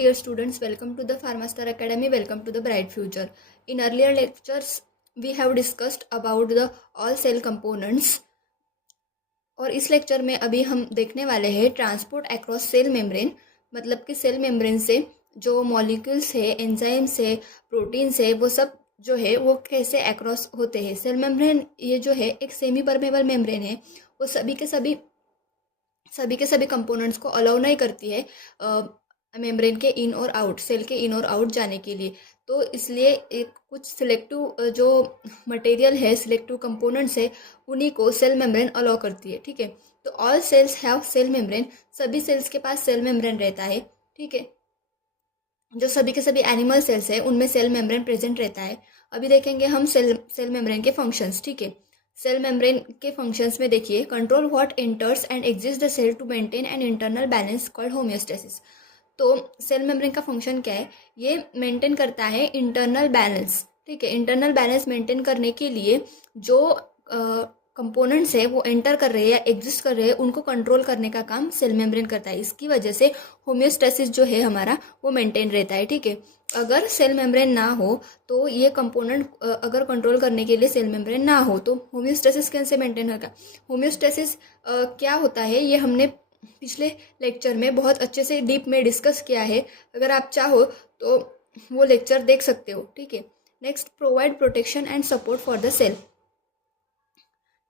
dear students, welcome to the Pharmastar Academy, welcome to the bright future. In earlier lectures, we have discussed about the all cell components और इस lecture में अभी हम देखने वाले हैं ट्रांसपोर्ट अक्रॉस सेल मेम्ब्रेन। मतलब कि सेल मेम्ब्रेन से जो मॉलिक्यूल्स है, एंजाइम्स है, प्रोटीन्स है, वो सब जो है वो कैसे अक्रॉस होते हैं। सेल मेम्ब्रेन ये जो है एक सेमी परमेबल मेम्ब्रेन है, वो सभी के सभी कंपोनेंट्स को अलाउ नहीं करती है मेम्ब्रेन के इन और आउट, सेल के इन और आउट जाने के लिए। तो इसलिए एक कुछ सिलेक्टिव जो मटेरियल है, सिलेक्टिव कंपोनेंट्स है, उन्हीं को सेल मेम्ब्रेन अलाउ करती है। ठीक है, तो all cells have cell membrane, सभी सेल्स के पास सेल मेम्ब्रेन रहता है। ठीक है, जो सभी के सभी एनिमल सेल्स है उनमें सेल मेम्ब्रेन प्रेजेंट रहता है। अभी देखेंगे हम सेल मेम्ब्रेन के फंक्शंस। ठीक है, सेल मेम्ब्रेन के फंक्शंस में देखिए, control what enters and exist the cell to maintain an internal balance called homeostasis. तो सेल मेम्ब्रेन का फंक्शन क्या है? ये मेंटेन करता है इंटरनल बैलेंस। ठीक है, इंटरनल बैलेंस मेंटेन करने के लिए जो कंपोनेंट्स है वो एंटर कर रहे हैं या एग्जिस्ट कर रहे हैं, उनको कंट्रोल करने का काम सेल मेम्ब्रेन करता है। इसकी वजह से होम्योस्टेसिस जो है हमारा वो मेंटेन रहता है। ठीक है, अगर सेल मेम्ब्रेन ना हो तो ये कंपोनेंट अगर कंट्रोल करने के लिए सेल मेम्ब्रेन ना हो तो होम्योस्टेसिस कैसे मेंटेन होगा? होम्योस्टेसिस क्या होता है ये हमने पिछले लेक्चर में बहुत अच्छे से डीप में डिस्कस किया है। अगर आप चाहो तो वो लेक्चर देख सकते हो। ठीक है, next, provide protection and support for the cell.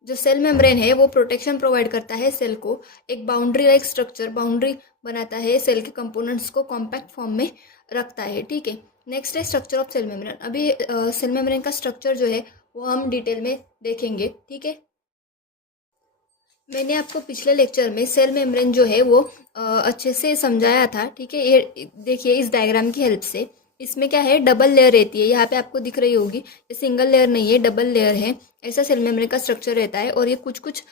जो सेल मेम्ब्रेन है वो प्रोटेक्शन प्रोवाइड करता है सेल को, एक बाउंड्री लाइक स्ट्रक्चर, बाउंड्री बनाता है, सेल के कंपोनेंट्स को कॉम्पैक्ट फॉर्म में रखता है। ठीक है, नेक्स्ट है स्ट्रक्चर ऑफ सेल मेम्ब्रेन। अभी सेल मेम्ब्रेन का स्ट्रक्चर जो है वो हम डिटेल में देखेंगे। ठीक है, मैंने आपको पिछले लेक्चर में सेल मेम्ब्रेन जो है वो अच्छे से समझाया था। ठीक है, ये देखिए इस डायग्राम की हेल्प से, इसमें क्या है, डबल लेयर रहती है। यहाँ पे आपको दिख रही होगी, ये सिंगल लेयर नहीं है, डबल लेयर है। ऐसा सेल मेम्ब्रेन का स्ट्रक्चर रहता है और ये कुछ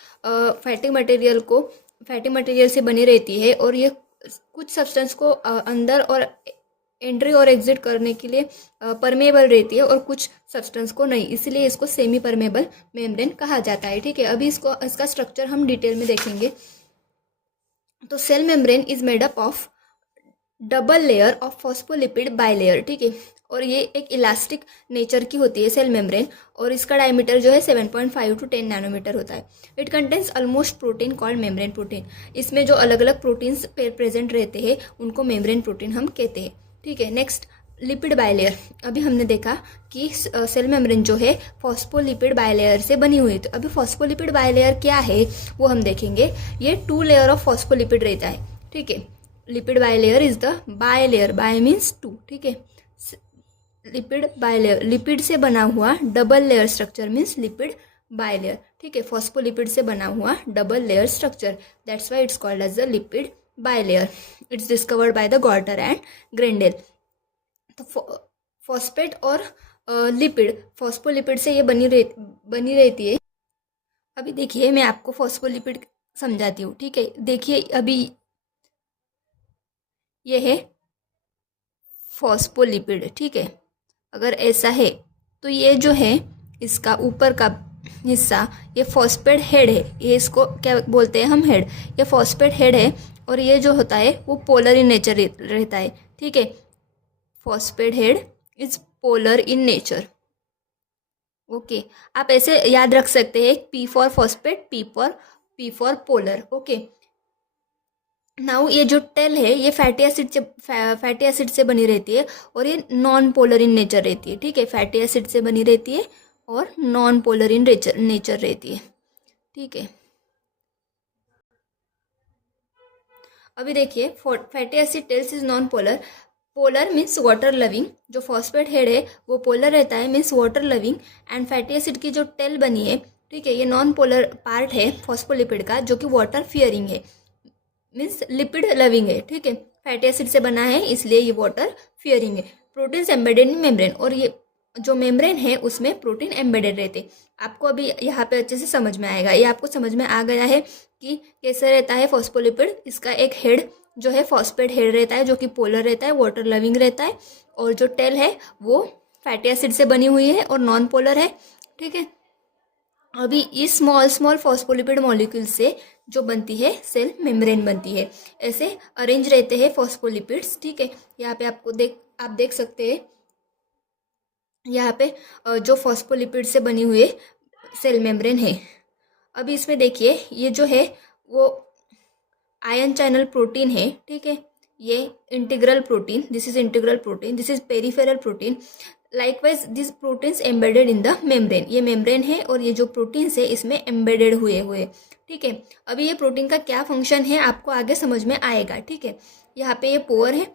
फैटी मटेरियल से बनी रहती है और ये कुछ सब्सटेंस को अंदर और एंट्री और एग्जिट करने के लिए परमेबल रहती है और कुछ सब्सटेंस को नहीं, इसलिए इसको सेमी परमेबल मेम्ब्रेन कहा जाता है। ठीक है, अभी इसका स्ट्रक्चर हम डिटेल में देखेंगे। तो cell membrane is made up of double layer of phospholipid bilayer. ठीक है, और ये एक इलास्टिक नेचर की होती है सेल मेम्ब्रेन, और इसका डायमीटर जो है 7.5 to 10 नैनोमीटर होता है। It contains almost protein called membrane protein. इसमें जो अलग अलग प्रोटीन्स प्रेजेंट रहते हैं उनको मेम्ब्रेन प्रोटीन हम कहते हैं। ठीक है, नेक्स्ट, लिपिड बाइलेयर। अभी हमने देखा कि सेल मेम्ब्रेन जो है फॉस्फोलिपिड बाइलेयर से बनी हुई है। तो अभी फॉस्फोलिपिड बाइलेयर क्या है वो हम देखेंगे। ये 2 लेयर ऑफ फॉस्फोलिपिड रहता है। ठीक है, lipid bilayer is the bilayer, by means 2। ठीक है, लिपिड बाइलेयर, लिपिड से बना हुआ double layer structure means lipid bilayer. ठीक है, फॉस्फोलिपिड से बना हुआ double layer structure, that's why it's called as the lipid bilayer. It's discovered by the Gorter and Grendel. तो फॉस्फेट और लिपिड, फॉस्फोलिपिड से ये बनी रहती है। अभी देखिए मैं आपको फॉस्फोलिपिड समझाती हूँ। ठीक है, देखिए अभी ये है फॉस्फोलिपिड। ठीक है, अगर ऐसा है तो ये जो है इसका ऊपर का हिस्सा ये फॉस्फेट हेड है। ये इसको क्या बोलते हैं हम? हेड। ये फॉस्फेट हेड है और ये जो होता है वो पोलर इन नेचर रहता है। ठीक है, phosphate head is polar in nature. Okay, आप ऐसे याद रख सकते हैं, P for phosphate, P for polar. Okay, now ये जो टेल है ये फैटी एसिड से बनी रहती है और ये नॉन पोलर इन नेचर रहती है। ठीक है, फैटी एसिड से बनी रहती है और नॉन पोलर इन नेचर रहती है। ठीक है, अभी देखिए fatty acid tails is non polar. Polar means water loving, जो फॉस्फेट हेड है वो पोलर रहता है, means water loving. And fatty acid की जो टेल बनी है, ठीक है, ये नॉन पोलर पार्ट है फॉस्फोलिपिड का, जो कि वाटर फियरिंग है, मीन्स लिपिड लविंग है। ठीक है, फैटी एसिड से बना है इसलिए ये वाटर फियरिंग है। प्रोटीन्स एम्बेडेड इन मेम्ब्रेन, और ये जो मेम्ब्रेन है उसमें प्रोटीन एम्बेडेड रहते। आपको अभी यहाँ पे अच्छे से समझ में आएगा, ये आपको समझ में आ गया है कि कैसे रहता है फॉस्फोलिपिड। इसका एक हेड जो है फॉस्फेट हेड रहता है, जो कि पोलर रहता है, वाटर लविंग रहता है, और जो टेल है वो फैटी एसिड से बनी हुई है और नॉन पोलर है। ठीक है, अभी इस स्मॉल फॉस्फोलिपिड मॉलिक्यूल से जो बनती है सेल मेम्ब्रेन बनती है। ऐसे अरेंज रहते हैं फॉस्फोलिपिड्स, ठीक है। यहाँ पे आप देख सकते हैं यहाँ पे जो फॉस्फोलिपिड से बनी हुई सेल मेम्ब्रेन है। अभी इसमें देखिए ये जो है वो आयन चैनल प्रोटीन है, ठीक है। ये integral protein, this is integral protein, this is peripheral protein. Likewise this proteins embedded in the membrane, ये मेम्ब्रेन है और ये जो प्रोटीन्स है इसमें एम्बेडेड हुए, ठीक है। अभी ये प्रोटीन का क्या फंक्शन है आपको आगे समझ में आएगा, ठीक है। यहाँ पे ये पोअर है,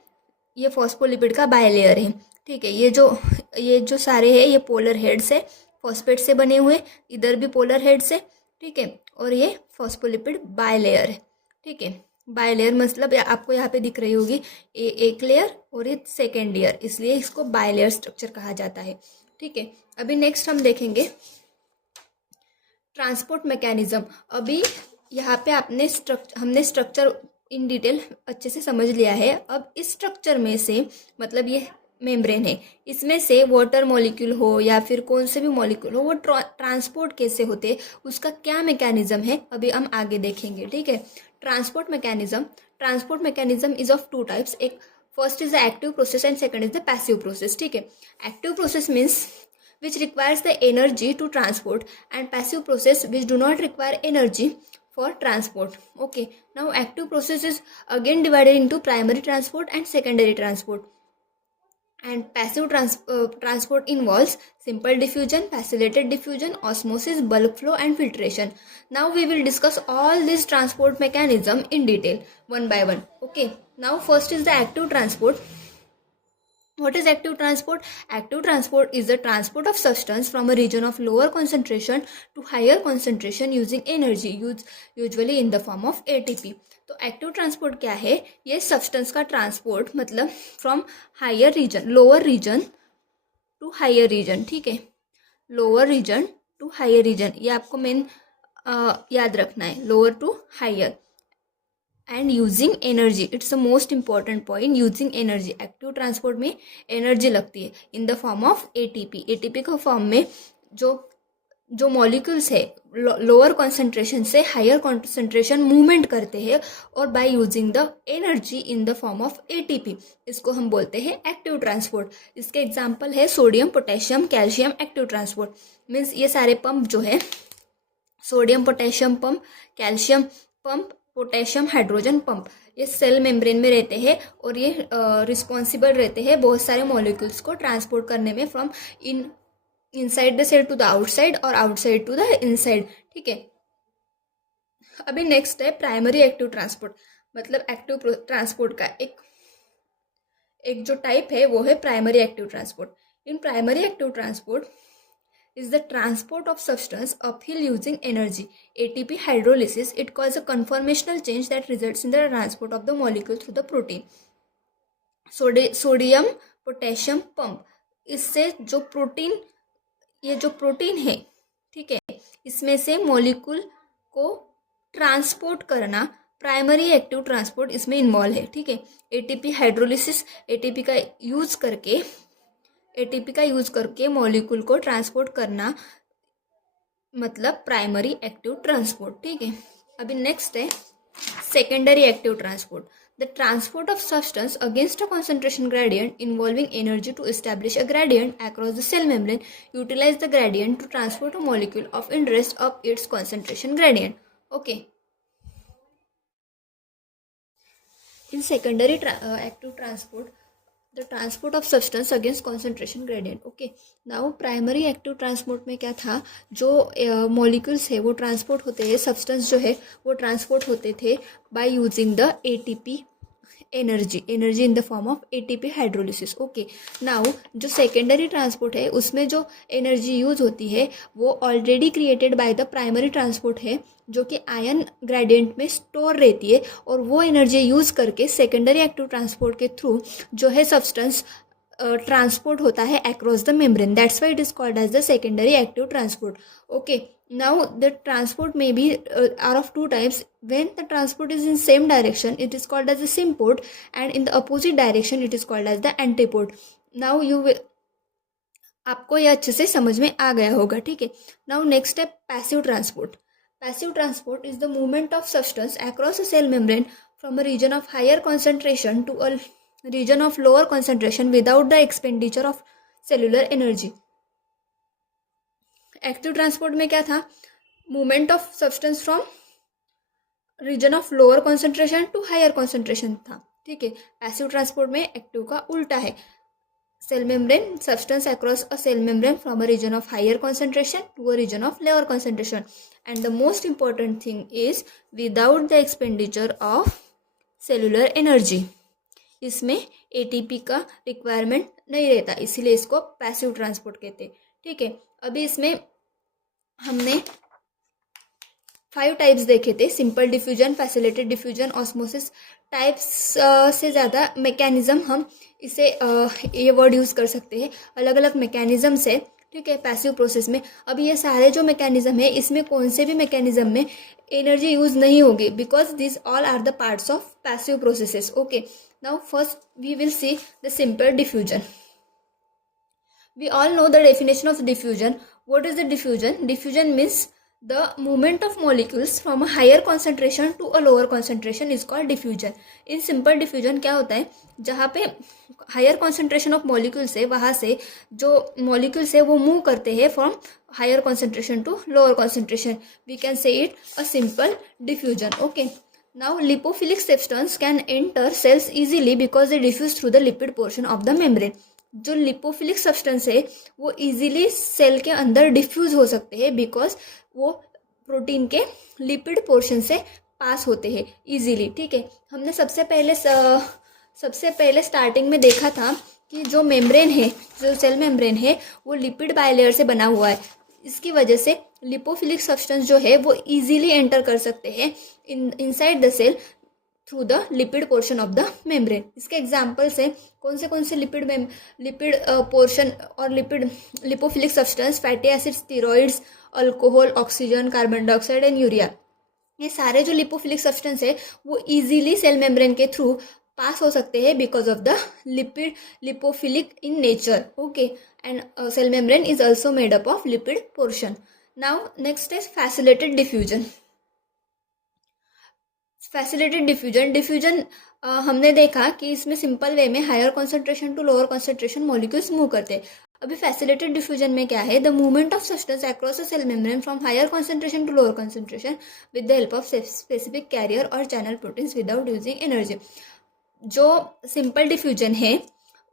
ये फॉस्फोलिपिड का बायलेयर है, ठीक है। ये जो सारे हैं ये पोलर हेड्स है, फॉस्फेट से बने हुए, इधर भी पोलर हेड्स है, ठीक है। और ये फॉस्फोलिपिड बायलेयर है, ठीक है। बायलेयर मतलब आपको यहाँ पे दिख रही होगी एक लेयर और ये सेकेंड लेयर, इसलिए इसको बायलेयर स्ट्रक्चर कहा जाता है, ठीक है। अभी नेक्स्ट हम देखेंगे ट्रांसपोर्ट मैकेनिज्म। अभी यहाँ पे हमने स्ट्रक्चर इन डिटेल अच्छे से समझ लिया है। अब इस स्ट्रक्चर में से मतलब ये मेम्ब्रेन है, इसमें से वाटर मॉलिक्यूल हो या फिर कौन से भी मॉलिक्यूल हो वो ट्रांसपोर्ट कैसे होते, उसका क्या मैकेनिज्म है अभी हम आगे देखेंगे, ठीक है। Transport mechanism is of two types. एक first is the active process and second is the passive process, ठीक है। Active process means which requires the energy to transport, and passive process which do not require energy for transport. Okay, now active process is again divided into primary transport and secondary transport, and passive transport involves simple diffusion, passivated diffusion, osmosis, bulk flow and filtration. Now we will discuss all these transport mechanism in detail one by one. Okay, now first is the active transport. What is active transport? Active transport is the transport of substance from a region of lower concentration to higher concentration using energy usually in the form of ATP. तो active transport क्या है? ये substance का transport मतलब from higher region, lower region to higher region, ठीक है। Lower region to higher region, ये आपको मेन याद रखना है, lower to higher. And using energy, it's a most important point, using energy. Active transport में एनर्जी लगती है in the form of ATP. ATP का फॉर्म में जो मॉलिक्यूल्स है लोअर कॉन्सेंट्रेशन से हायर कॉन्सेंट्रेशन मूवमेंट करते हैं और by using the energy in the form of ATP, इसको हम बोलते हैं एक्टिव ट्रांसपोर्ट। इसके एग्जाम्पल है sodium, potassium, calcium. Active transport means ये सारे पंप जो है, sodium potassium pump, calcium pump, potassium hydrogen pump, ये सेल मेम्ब्रेन में रहते हैं और ये रिस्पॉन्सिबल रहते हैं बहुत सारे मॉलिक्यूल्स को ट्रांसपोर्ट करने में from inside the cell to the outside और आउटसाइड टू द इनसाइड, ठीक है। अभी नेक्स्ट है प्राइमरी एक्टिव ट्रांसपोर्ट। मतलब एक्टिव ट्रांसपोर्ट का एक जो टाइप है वो है primary active transport. In primary active transport is the transport of substance uphill using energy. ATP hydrolysis, it causes a conformational change that results in the transport of the molecule through the protein. Sodium potassium pump, इससे जो protein है, ठीक है, इसमें से molecule को transport करना primary active transport इसमें इन्वॉल्व है, ठीक है। एटीपी हाइड्रोलिसिस, एटीपी का यूज करके मॉलिक्यूल को ट्रांसपोर्ट करना मतलब प्राइमरी एक्टिव ट्रांसपोर्ट, ठीक है। अभी नेक्स्ट है secondary active transport. The transport of substance against a concentration gradient involving energy to establish a gradient across the cell membrane. Utilize the gradient to transport a molecule of interest up its concentration gradient. Okay. In secondary active transport, the transport of substance against concentration gradient. Okay, now primary active transport में क्या था, जो molecules है वो transport होते हैं, substance जो है वो ट्रांसपोर्ट होते थे by using the ATP energy in the form of ATP hydrolysis. Okay, now जो सेकेंडरी ट्रांसपोर्ट है उसमें जो एनर्जी यूज होती है वो already created by the primary transport है, जो कि आयन ग्रेडियंट में स्टोर रहती है और वो एनर्जी यूज करके सेकेंडरी एक्टिव ट्रांसपोर्ट के थ्रू जो है सब्सटेंस ट्रांसपोर्ट होता है across the membrane. That's why it is called as the secondary active transport. Okay, now the transport may be are of two types. When the transport is in same direction, it is called as the symport, and in the opposite direction it is called as the antipode. Now you will, आपको यह अच्छे से समझ में आ गया होगा, ठीक है। नाउ नेक्स्ट है passive transport. Passive transport is the movement of substance across a cell membrane from a region of higher concentration to a region of lower concentration without the expenditure of cellular energy. Active transport में क्या था? Movement of substance from region of lower concentration to higher concentration था. ठीक है. Passive transport में active का उल्टा है. Cell membrane, substance across a cell membrane from a region of higher concentration to a region of lower concentration. And the most important thing is without the expenditure of cellular energy. इसमें ATP का requirement नहीं रहता, इसीलिए इसको passive transport कहते हैं. ठीक है. अभी इसमें हमने 5 टाइप्स देखे थे. Simple diffusion, facilitated diffusion, osmosis. Types से ज़्यादा मैकेनिज्म हम इसे ये वर्ड यूज़ कर सकते हैं. अलग अलग मैकेनिज्म से. ठीक है. पैसिव प्रोसेस में अभी ये सारे जो मैकेनिज्म है, इसमें कौन से भी मैकेनिज्म में एनर्जी यूज़ नहीं होगी, because this all are the parts of passive processes. Okay. Now first we will see the simple diffusion. We all know the definition of diffusion. What is the diffusion? Diffusion means the movement of molecules from a higher concentration to a lower concentration is called diffusion. In simple diffusion क्या होता है? जहाँ पे higher concentration of molecules है, वहाँ से जो molecules है वो move करते हैं from higher concentration to lower concentration. We can say it a simple diffusion. Okay. Now lipophilic substance can enter cells easily because they diffuse through the lipid portion of the membrane. जो lipophilic substance है वो easily cell के अंदर diffuse हो सकते हैं because वो protein के लिपिड पोर्शन से पास होते हैं इजीली. ठीक है. हमने सबसे पहले स्टार्टिंग में देखा था कि जो मेम्ब्रेन है, जो सेल मेम्ब्रेन है, वो लिपिड बायलेयर से बना हुआ है. इसकी वजह से लिपोफिलिक सब्सटेंस जो है वो इजीली एंटर कर सकते हैं inside the cell through the lipid portion of the membrane. इसके एग्जाम्पल्स हैं कौन से लिपिड पोर्शन और lipophilic substance, fatty acid, steroids, alcohol, oxygen, carbon dioxide and urea. ये सारे जो लिपोफिलिक सब्सटेंस है वो इजीली सेल मेम्ब्रेन के थ्रू पास हो सकते हैं because of the lipophilic in nature. Okay. And cell membrane is also made up of lipid portion. Now next is facilitated diffusion. Facilitated diffusion हमने देखा कि इसमें सिंपल वे में higher concentration to lower concentration molecules move करते हैं. अभी facilitated diffusion में क्या है? The movement of substance across a cell membrane from higher concentration to lower concentration with the help of specific carrier और channel proteins without using energy. जो simple diffusion है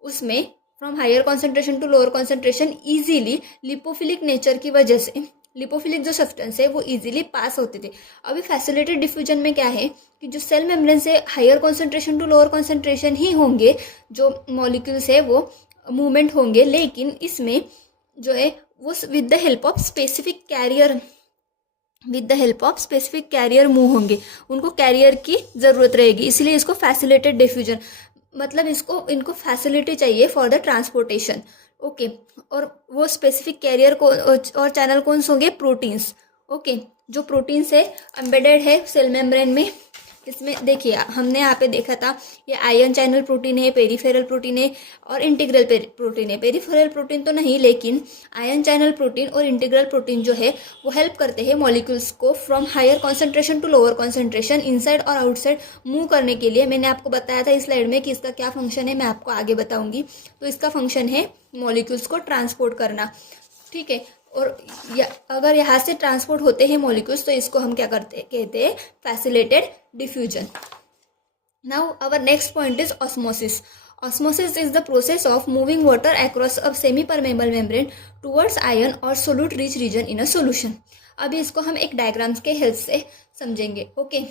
उसमें from higher concentration to lower concentration easily lipophilic nature की वजह से lipophilic जो substance है वो इजीली पास होते थे. अभी फैसिलिटेटेड डिफ्यूजन में क्या है कि जो सेल मेम्ब्रेन से higher concentration to lower concentration ही होंगे, जो मॉलिक्यूल्स है वो मूवमेंट होंगे, लेकिन इसमें जो है वो with the help of specific carrier move होंगे. उनको कैरियर की ज़रूरत रहेगी, इसलिए इसको फैसिलिटेटेड डिफ्यूजन मतलब इनको फैसिलिटी चाहिए फॉर द ट्रांसपोर्टेशन. ओके. और वो स्पेसिफिक कैरियर को और चैनल कौन से होंगे? प्रोटीन्स. ओके. जो प्रोटीन्स है एम्बेडेड है सेल मेम्ब्रेन में. इसमें देखिए हमने यहाँ पे देखा था ये आयन चैनल प्रोटीन है, पेरिफेरल प्रोटीन है और इंटीग्रल प्रोटीन है. पेरिफेरल प्रोटीन तो नहीं, लेकिन आयन चैनल प्रोटीन और इंटीग्रल प्रोटीन जो है वो हेल्प करते हैं मॉलिक्यूल्स को from higher concentration to lower concentration inside और आउटसाइड मूव करने के लिए. मैंने आपको बताया था इस स्लाइड में कि इसका क्या फंक्शन है, मैं आपको आगे बताऊंगी. तो इसका फंक्शन है मॉलिक्यूल्स को ट्रांसपोर्ट करना. ठीक है. और अगर यहाँ से ट्रांसपोर्ट होते हैं मॉलिक्यूल्स तो इसको हम क्या कहते हैं? Facilitated diffusion. Now our next point is osmosis. Osmosis is the process of moving water across a semi-permeable membrane towards ion or solute-rich region in a solution. अभी इसको हम एक डायग्राम्स के हेल्प से समझेंगे. ओके.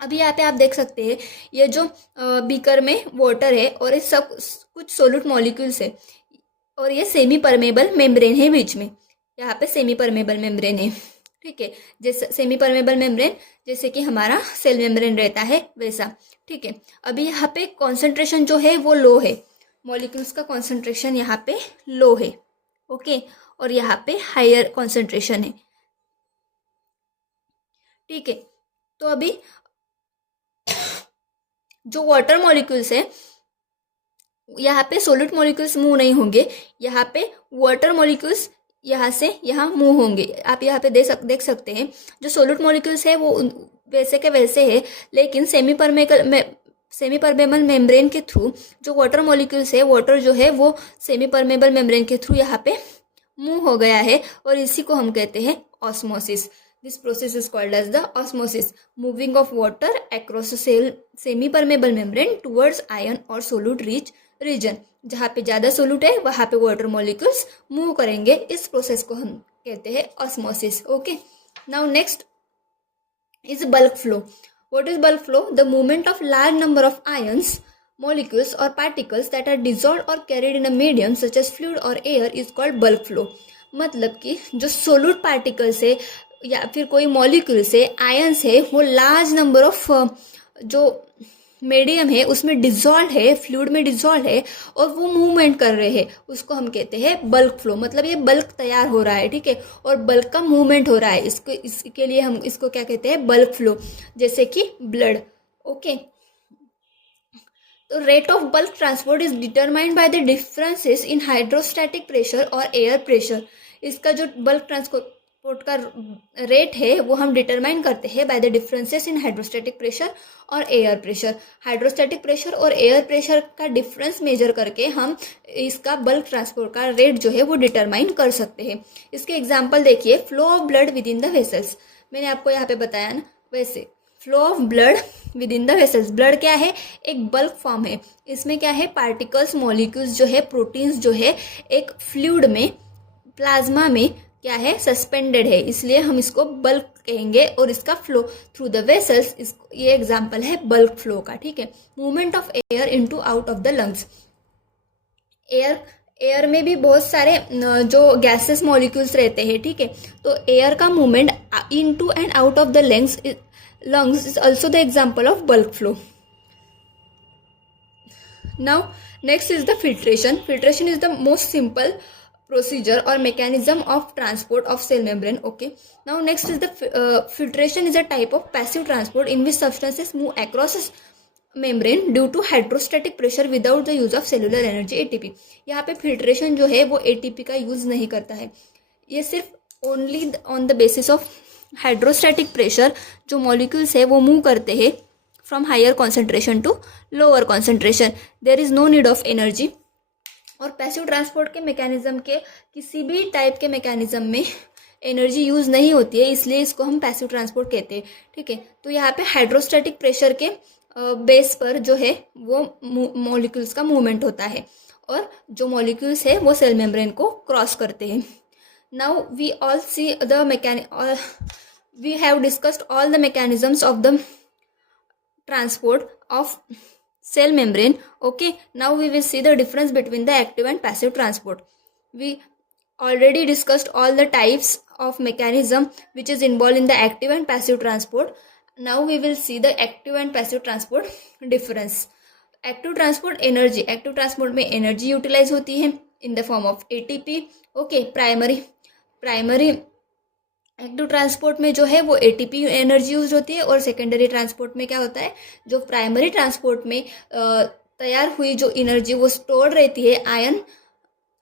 अभी यहाँ पे आप देख सकते हैं ये जो बीकर में वाटर है और ये सब कुछ सोल्यूट मॉलिक्यूल्स है और ये सेमी परमेबल मेम्ब्रेन है बीच में. यहाँ पे सेमी परमेबल मेम्ब्रेन है. ठीक है. जैसे सेमी परमेबल मेम्ब्रेन जैसे कि हमारा सेल मेम्ब्रेन रहता है वैसा. ठीक है. अभी यहाँ पे कॉन्सेंट्रेशन जो है वो लो है, मॉलिक्यूल्स का कॉन्सेंट्रेशन यहाँ पे लो है. ओके. और यहाँ पे हायर कॉन्सेंट्रेशन है. ठीक है. तो अभी जो वाटर मॉलिक्यूल्स है यहाँ पे सोलिड मॉलिक्यूल्स मूव नहीं होंगे, यहाँ पे वाटर मॉलिक्यूल्स यहाँ से यहाँ मूव होंगे। आप यहाँ पे देख सकते हैं जो सोलूट मॉलिक्यूल्स है वो वैसे के वैसे है, लेकिन सेमी परमेबल मेम्ब्रेन के थ्रू जो वाटर मॉलिक्यूल्स है, वाटर जो है वो सेमी परमेबल मेम्ब्रेन के थ्रू यहाँ पे मूव हो गया है, और इसी को हम कहते हैं osmosis. This process is called as the osmosis, moving of water across semi permeable membrane towards ion और सोलूट रिच रीजन। जहाँ पे ज़्यादा सोलूट है वहाँ पे वाटर मॉलिक्यूल्स मूव करेंगे। इस प्रोसेस को हम कहते हैं osmosis. Okay, now next is bulk flow. What is bulk flow? The movement of large number of ions, molecules or particles that are dissolved or carried in a medium such as fluid or air is called bulk flow. मतलब कि जो सोलूट particles है या फिर कोई molecules है, ions है, वो लार्ज नंबर ऑफ जो मीडियम है उसमें डिजॉल्व है, फ्लूइड में डिजॉल्व है और वो मूवमेंट कर रहे हैं, उसको हम कहते हैं बल्क फ्लो। मतलब ये बल्क तैयार हो रहा है, ठीक है, और बल्क का मूवमेंट हो रहा है, इसके लिए हम इसको क्या कहते हैं, बल्क फ्लो, जैसे कि ब्लड। ओके, तो rate of bulk transport is determined by the differences in hydrostatic pressure और एयर प्रेशर। इसका जो बल्क ट्रांसपोर्ट का रेट है वो हम डिटरमाइन करते हैं by the differences in hydrostatic pressure और एयर प्रेशर। हाइड्रोस्टैटिक प्रेशर और एयर प्रेशर का डिफरेंस मेजर करके हम इसका बल्क ट्रांसपोर्ट का रेट जो है वो डिटरमाइन कर सकते हैं। इसके एग्जांपल देखिए, flow of blood with in the vessels. मैंने आपको यहाँ पे बताया ना, वैसे flow of blood with in the vessels. Blood क्या है, एक बल्क फॉर्म है। इसमें क्या है, पार्टिकल्स, मॉलिक्यूल्स जो है, प्रोटीन्स जो है, एक फ्लूइड में, प्लाज्मा में क्या है, सस्पेंडेड है, इसलिए हम इसको बल्क कहेंगे। और इसका फ्लो थ्रू द वेसल्स, ये एग्जांपल है बल्क फ्लो का, ठीक है। Movement of air into out of the lungs. Air में भी बहुत सारे जो गैसेस मॉलिक्यूल्स रहते हैं, ठीक है, तो एयर का movement into and out of the lungs is also the example of bulk flow. Now next is the filtration. Filtration is the most simple procedure or mechanism of transport of cell membrane. Okay, now next is the filtration is a type of passive transport in which substances move across membrane due to hydrostatic pressure without the use of cellular energy, ATP. यहाँ पे filtration जो है वो ATP का use नहीं करता है, ये सिर्फ only on the basis of hydrostatic pressure. जो मॉलिक्यूल्स है वो मूव करते हैं from higher concentration to lower concentration, there is no need of energy. और पैसिव ट्रांसपोर्ट के मैकेनिज्म के किसी भी टाइप के मैकेनिज्म में एनर्जी यूज नहीं होती है, इसलिए इसको हम पैसिव ट्रांसपोर्ट कहते हैं, ठीक है। तो यहाँ पे हाइड्रोस्टैटिक प्रेशर के बेस पर जो है वो मॉलिक्यूल्स का मूवमेंट होता है, और जो मॉलिक्यूल्स है वो सेल मेम्ब्रेन को क्रॉस करते हैं। Now we all see we have discussed all the mechanisms of the transport of cell membrane. Okay, now we will see the difference between the active and passive transport. We already discussed all the types of mechanism which is involved in the active and passive transport. Now we will see the active and passive transport difference. Active transport energy, active transport में energy utilize होती है in the form of ATP. Okay, primary active transport में जो है वो ATP energy use होती है, और सेकेंडरी ट्रांसपोर्ट में क्या होता है, जो प्राइमरी ट्रांसपोर्ट में तैयार हुई जो एनर्जी वो स्टोर रहती है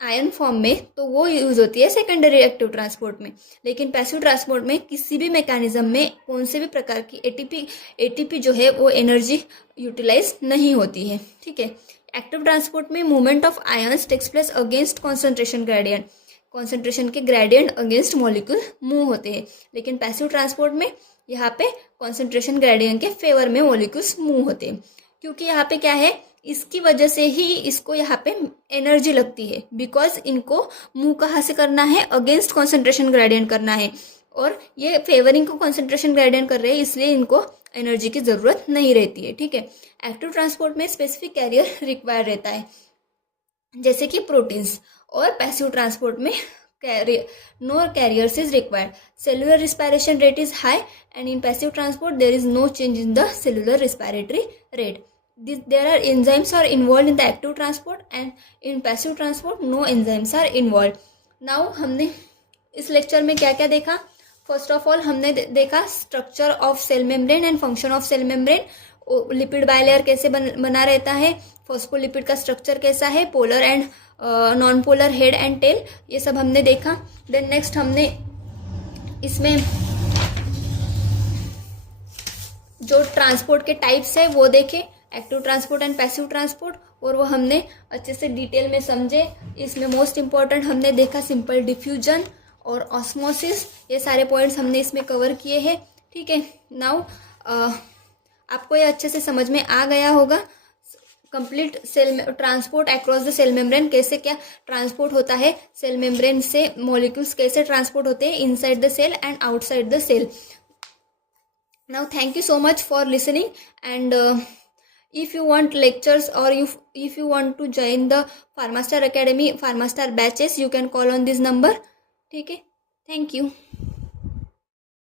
आयन फॉर्म में, तो वो यूज होती है सेकेंडरी एक्टिव ट्रांसपोर्ट में। लेकिन पैसिव ट्रांसपोर्ट में किसी भी मैकेनिज्म में कौन से भी प्रकार की एटीपी जो है वो एनर्जी यूटिलाइज नहीं होती है, ठीक है। एक्टिव ट्रांसपोर्ट में movement of ions takes place against concentration gradient, concentration के ग्रेडियंट अगेंस्ट मॉलिक्यूल मूव होते हैं। लेकिन पैसिव ट्रांसपोर्ट में यहाँ पे कॉन्सेंट्रेशन ग्रेडियंट के फेवर में मॉलिक्यूल्स मूव होते हैं, क्योंकि यहाँ पे क्या है, इसकी वजह से ही इसको यहाँ पे एनर्जी लगती है, बिकॉज इनको मूव कहाँ से करना है, अगेंस्ट कॉन्सेंट्रेशन ग्रेडियंट करना है, और ये फेवरिंग को कॉन्सेंट्रेशन ग्रेडियंट कर रहे हैं, इसलिए इनको एनर्जी की जरूरत नहीं रहती है, ठीक है। एक्टिव ट्रांसपोर्ट में स्पेसिफिक कैरियर रिक्वायर रहता है, जैसे कि प्रोटीन्स, और पैसिव ट्रांसपोर्ट में no carriers is required. Cellular respiration rate is high, and in passive transport there is no change in the cellular respiratory rate. There are enzymes are involved in the active transport, and in passive transport no enzymes are involved. Now हमने इस lecture में क्या क्या देखा? First of all हमने देखा structure of cell membrane and function of cell membrane, lipid bilayer कैसे बना रहता है, फॉस्फोलिपिड का स्ट्रक्चर कैसा है, polar and non polar head and tail, ये सब हमने देखा। देन नेक्स्ट हमने इसमें जो ट्रांसपोर्ट के टाइप्स है वो देखे, active transport and passive transport, और वो हमने अच्छे से डिटेल में समझे। इसमें मोस्ट इम्पॉर्टेंट हमने देखा सिंपल डिफ्यूजन और ऑस्मोसिस, ये सारे पॉइंट्स हमने इसमें कवर किए हैं। ठीक है, नाउ आपको ये अच्छे से समझ में आ गया होगा complete cell transport across the cell membrane, कैसे क्या ट्रांसपोर्ट होता है, सेल मेम्ब्रेन से मॉलिक्यूल्स कैसे ट्रांसपोर्ट होते हैं inside the cell and outside the cell. Now thank you so much for listening, and if you want lectures or if you want to join the Pharmastar Academy Pharmastar batches, you can call on this number. ठीक है, thank you.